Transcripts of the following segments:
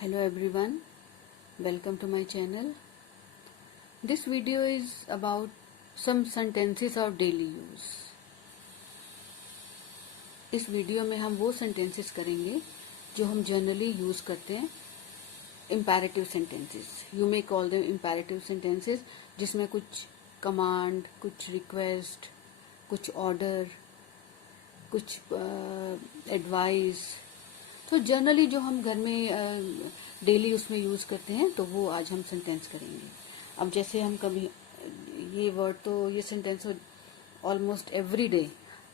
Hello everyone, welcome to my channel. This video is about some sentences of daily use. इस video में हम वो sentences करेंगे जो हम जनरली यूज करते हैं. Imperative sentences, you may call them imperative sentences, जिसमें कुछ कमांड, कुछ रिक्वेस्ट, कुछ ऑर्डर, कुछ एडवाइस, तो जनरली जो हम घर में डेली उसमें यूज करते हैं, तो वो आज हम सेंटेंस करेंगे. अब जैसे हम कभी ये वर्ड, तो ये सेंटेंस ऑलमोस्ट एवरी डे,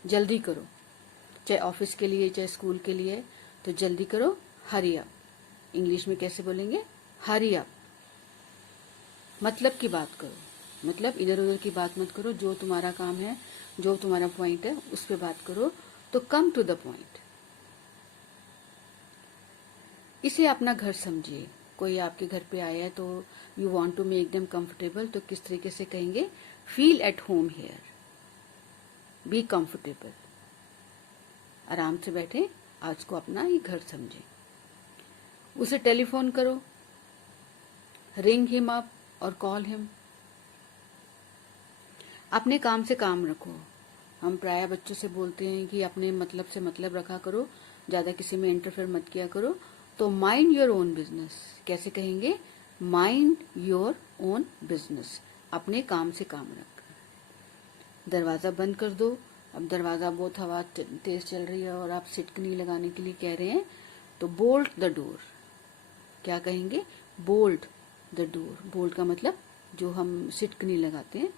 जल्दी करो, चाहे ऑफिस के लिए चाहे स्कूल के लिए, तो जल्दी करो, हरी अप. इंग्लिश में कैसे बोलेंगे? Hurry up. मतलब की बात करो, मतलब इधर उधर की बात मत करो. जो तुम्हारा काम है, जो तुम्हारा पॉइंट है, उस पर बात करो. तो कम टू द पॉइंट. इसे अपना घर समझिए. कोई आपके घर पे आया है तो you want to make them comfortable, तो किस तरीके से कहेंगे? Feel at home here, be comfortable. आराम से बैठे, आज को अपना ही घर समझे. उसे टेलीफोन करो, रिंग हिम अप और कॉल हिम. अपने काम से काम रखो. हम प्राय बच्चों से बोलते हैं कि अपने मतलब से मतलब रखा करो, ज्यादा किसी में इंटरफेयर मत किया करो. तो माइंड योर ओन बिजनेस. कैसे कहेंगे? माइंड योर ओन बिजनेस, अपने काम से काम रख. दरवाजा बंद कर दो. अब दरवाजा बहुत हवा तेज चल रही है और आप सिटकनी लगाने के लिए कह रहे हैं, तो बोल्ट द डोर. क्या कहेंगे? Bolt the door. बोल्ट का मतलब जो हम सिटकनी लगाते हैं.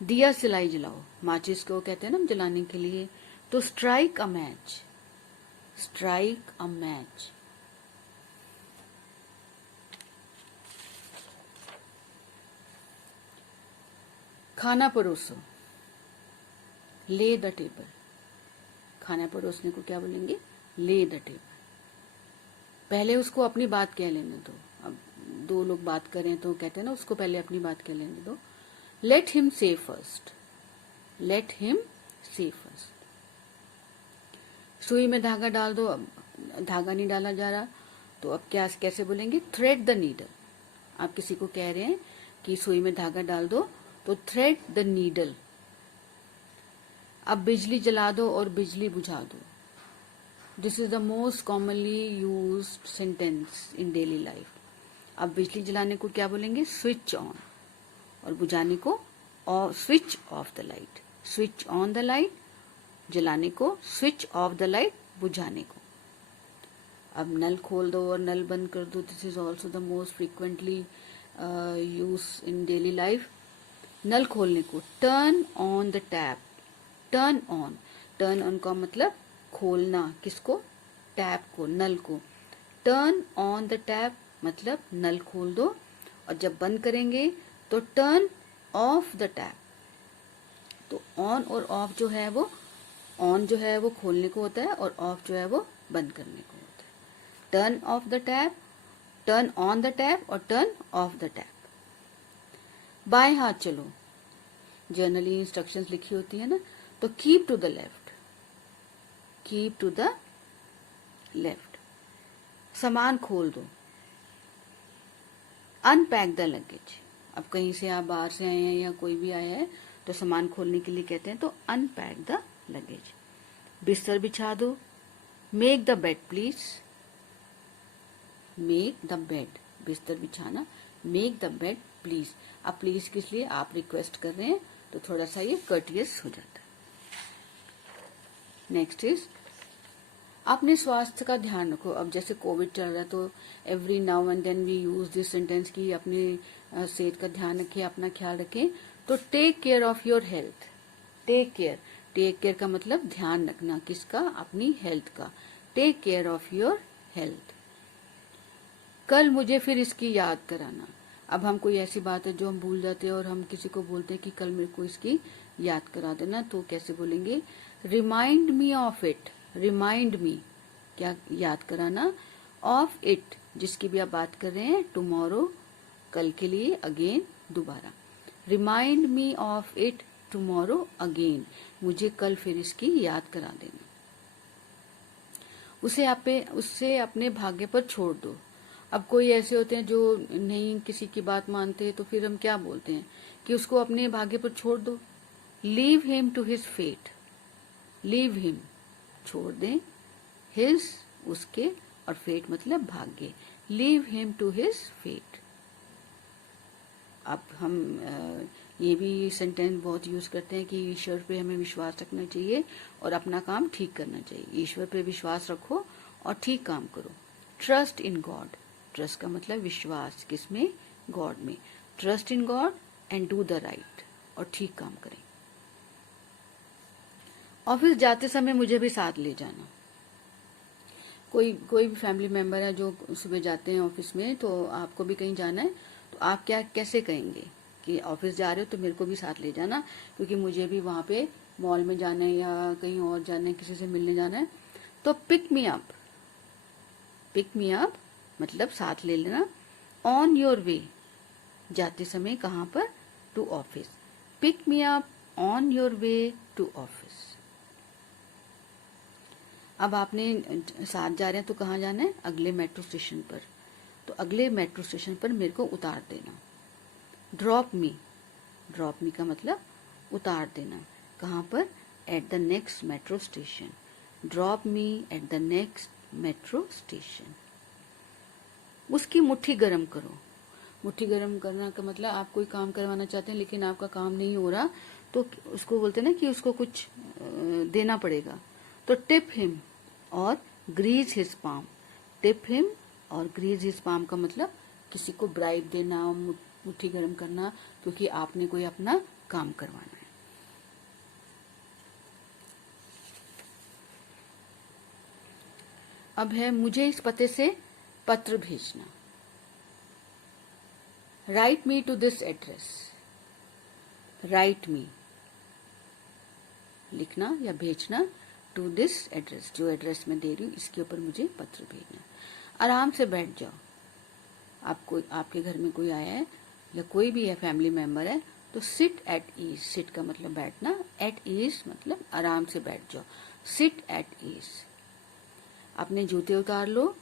दिया सिलाई जलाओ. माचिस को कहते हैं ना हम जलाने के लिए. तो strike a match. Strike a match. खाना परोसो. ले द टेबल. खाना परोसने को क्या बोलेंगे? ले द टेबल. पहले उसको अपनी बात कह लेने दो. अब दो लोग बात करें तो कहते हैं ना, उसको पहले अपनी बात कह लेने दो. लेट हिम से फर्स्ट. लेट हिम से फर्स्ट. सुई में धागा डाल दो. अब धागा नहीं डाला जा रहा, तो अब क्या कैसे बोलेंगे? Thread the needle. आप किसी को कह रहे हैं कि सुई में धागा डाल दो, तो थ्रेड द नीडल. अब बिजली जला दो और बिजली बुझा दो. This is the most commonly used sentence in daily life. अब बिजली जलाने को क्या बोलेंगे? Switch on. और बुझाने को switch off the light. Switch on the light जलाने को, स्विच ऑफ द लाइट बुझाने को. अब नल खोल दो और नल बंद कर दो. This is also the most frequently use in daily life. नल खोलने को turn on the tap. Turn on. Turn on का मतलब खोलना. किसको? टैप को, नल को. टर्न ऑन द टैप मतलब नल खोल दो. और जब बंद करेंगे तो टर्न ऑफ द टैप. तो ऑन और ऑफ जो है वो, ऑन जो है वो खोलने को होता है और ऑफ जो है वो बंद करने को होता है. Turn off the tap, turn on the tap और टर्न ऑफ द टैप. बाएं हाथ चलो. जनरली इंस्ट्रक्शंस लिखी होती है ना, तो keep to the left. Keep to the left. सामान खोल दो. Unpack the luggage. अब कहीं से आप बाहर से आए हैं या कोई भी आया है, तो सामान खोलने के लिए कहते हैं, तो अनपैक द लगेज. बिस्तर बिछा दो. Make the bed please. Make the bed. बिस्तर बिछाना. Make the bed please. अब प्लीज किस लिए? आप रिक्वेस्ट कर रहे हैं, तो थोड़ा सा ये कर्टियस हो जाता है. नेक्स्ट इज अपने स्वास्थ्य का ध्यान रखो. अब जैसे कोविड चल रहा है, तो every now and then we use this sentence की अपने सेहत का ध्यान रखें, अपना ख्याल रखें. तो take care of your health. Take care. Take care का मतलब ध्यान रखना. किसका? अपनी हेल्थ का. Take care of your health. कल मुझे फिर इसकी याद कराना. अब हम कोई ऐसी बात है जो हम भूल जाते हैं और हम किसी को बोलते हैं कि कल मेरे को इसकी याद करा देना, तो कैसे बोलेंगे? Remind me of it. Remind me क्या? याद कराना. ऑफ इट जिसकी भी आप बात कर रहे हैं, टुमारो कल के लिए, अगेन दोबारा. Remind me of it tomorrow again. मुझे कल फिर इसकी याद करा देना. उससे अपने भाग्य पर छोड़ दो। अब कोई ऐसे होते हैं जो नहीं किसी की बात मानते, तो फिर हम क्या बोलते हैं कि उसको अपने भाग्य पर छोड़ दो। Leave him to his fate, leave him छोड़ दें, हिज उसके, और फेट मतलब भाग्य, leave him to his fate. अब हम ये भी सेंटेंस बहुत यूज करते हैं कि ईश्वर पे हमें विश्वास रखना चाहिए और अपना काम ठीक करना चाहिए। ईश्वर पे विश्वास रखो और ठीक काम करो। ट्रस्ट इन गॉड, ट्रस्ट का मतलब विश्वास, किसमें? गॉड में। Trust in God and do the right, और ठीक काम करें। ऑफिस जाते समय मुझे भी साथ ले जाना। कोई भी फैमिली मेंबर है जो सुबह जाते हैं ऑफिस में, तो आपको भी कहीं जाना है, तो आप कैसे कहेंगे कि ऑफिस जा रहे हो तो मेरे को भी साथ ले जाना, क्योंकि मुझे भी वहां पे मॉल में जाना है या कहीं और जाना है, किसी से मिलने जाना है। तो pick me up, pick me up मतलब साथ ले लेना। ऑन योर वे, जाते समय कहाँ पर? To office. Pick me up on your way to office. अब आपने साथ जा रहे हैं तो कहाँ जाना है? अगले मेट्रो स्टेशन पर, तो अगले मेट्रो स्टेशन पर मेरे को उतार देना। ड्रॉप मी, ड्रॉप मी का मतलब उतार देना। कहाँ पर? At the next metro station. Drop me at the next metro station. उसकी मुट्ठी गर्म करो। मुट्ठी गर्म करना का मतलब आप कोई काम करवाना चाहते हैं लेकिन आपका काम नहीं हो रहा, तो उसको बोलते हैं ना कि उसको कुछ देना पड़ेगा। तो टिप हिम और grease his palm. Tip him और ग्रीज हिज पाम का मतलब किसी को ब्राइब देना, मुट्ठी गर्म करना, क्योंकि आपने कोई अपना काम करवाना है। अब है मुझे इस पते से पत्र भेजना। Write me to this address. Write me लिखना या भेजना, टू दिस एड्रेस, जो एड्रेस मैं दे रही हूँ इसके ऊपर मुझे पत्र भेजना। आराम से बैठ जाओ। आपके घर में कोई आया है या कोई भी है फैमिली मेंबर है, तो सिट एट ईज। सिट का मतलब बैठना, एट ईज मतलब आराम से बैठ जाओ। Sit at ease. अपने जूते उतार लो।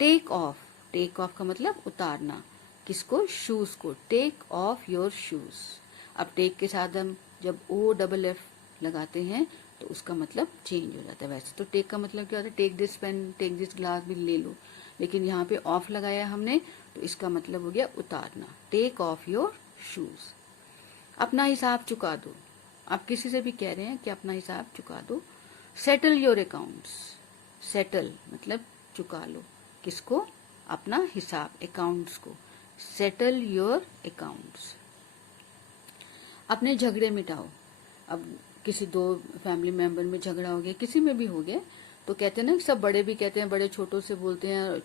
टेक ऑफ, टेक ऑफ का मतलब उतारना, किसको? शूज को। Take off your shoes. अब टेक के साथ हम जब OFF लगाते हैं तो उसका मतलब चेंज हो जाता है। वैसे तो टेक का मतलब क्या होता है? Take this pen, take this glass भी ले लो, लेकिन यहाँ पे ऑफ लगाया हमने तो इसका मतलब हो गया उतारना। Take off your shoes. अपना हिसाब चुका दो। आप किसी से भी कह रहे हैं कि अपना हिसाब चुका दो। Settle your accounts. सेटल मतलब चुका लो, किसको? अपना हिसाब, अकाउंट्स को। Settle your accounts. अपने झगड़े मिटाओ। अब किसी दो फैमिली मेंबर में झगड़ा हो गया, किसी में भी हो गया, तो कहते हैं ना, सब बड़े भी कहते हैं, बड़े छोटों से बोलते हैं,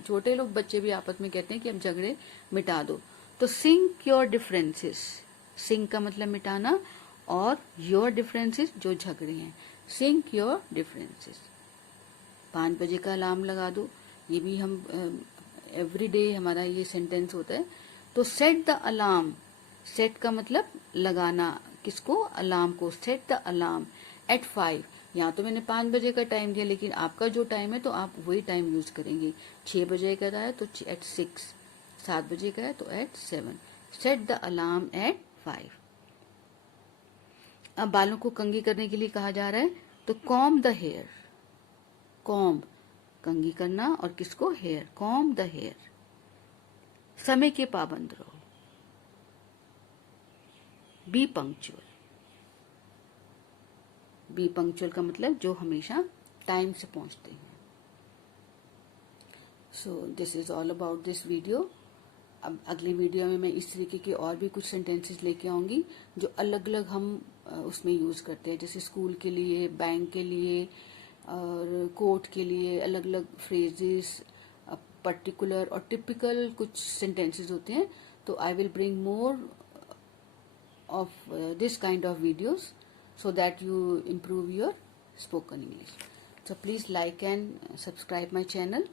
छोटे लोग बच्चे भी आपस में कहते हैं कि अब झगड़े मिटा दो। तो सिंक योर डिफरेंसेस। सिंक का मतलब मिटाना, और योर डिफरेंसेस जो झगड़े हैं। Sink your differences. 5 बजे का अलार्म लगा दो। ये भी हम एवरी डे हमारा ये सेंटेंस होता है। तो सेट द अलार्म। सेट का मतलब लगाना, किसको? अलार्म को। Set the alarm at 5। यहाँ तो मैंने 5 बजे का टाइम दिया, लेकिन आपका जो टाइम है तो आप वही टाइम यूज करेंगे। 6 बजे का है तो एट 6, 7 बजे का है तो at 7। Set the alarm at 5। अब बालों को कंघी करने के लिए कहा जा रहा है, तो कॉम द हेयर। कॉम्ब कंघी करना, और किसको? हेयर। Comb the hair. समय के पाबंद रहो। B punctual. बी पंक्चुअल का मतलब जो हमेशा टाइम से पहुंचते हैं। So this is all about this video. अब अगली वीडियो में मैं इस तरीके के और भी कुछ सेंटेंसेस लेके आऊंगी जो अलग अलग हम उसमें यूज करते हैं, जैसे स्कूल के लिए, बैंक के लिए और कोर्ट के लिए अलग अलग फ्रेजेस, पर्टिकुलर और टिपिकल कुछ सेंटेंसेस होते हैं। तो I will bring more of this kind of videos so that you improve your spoken English. So please like and subscribe my channel.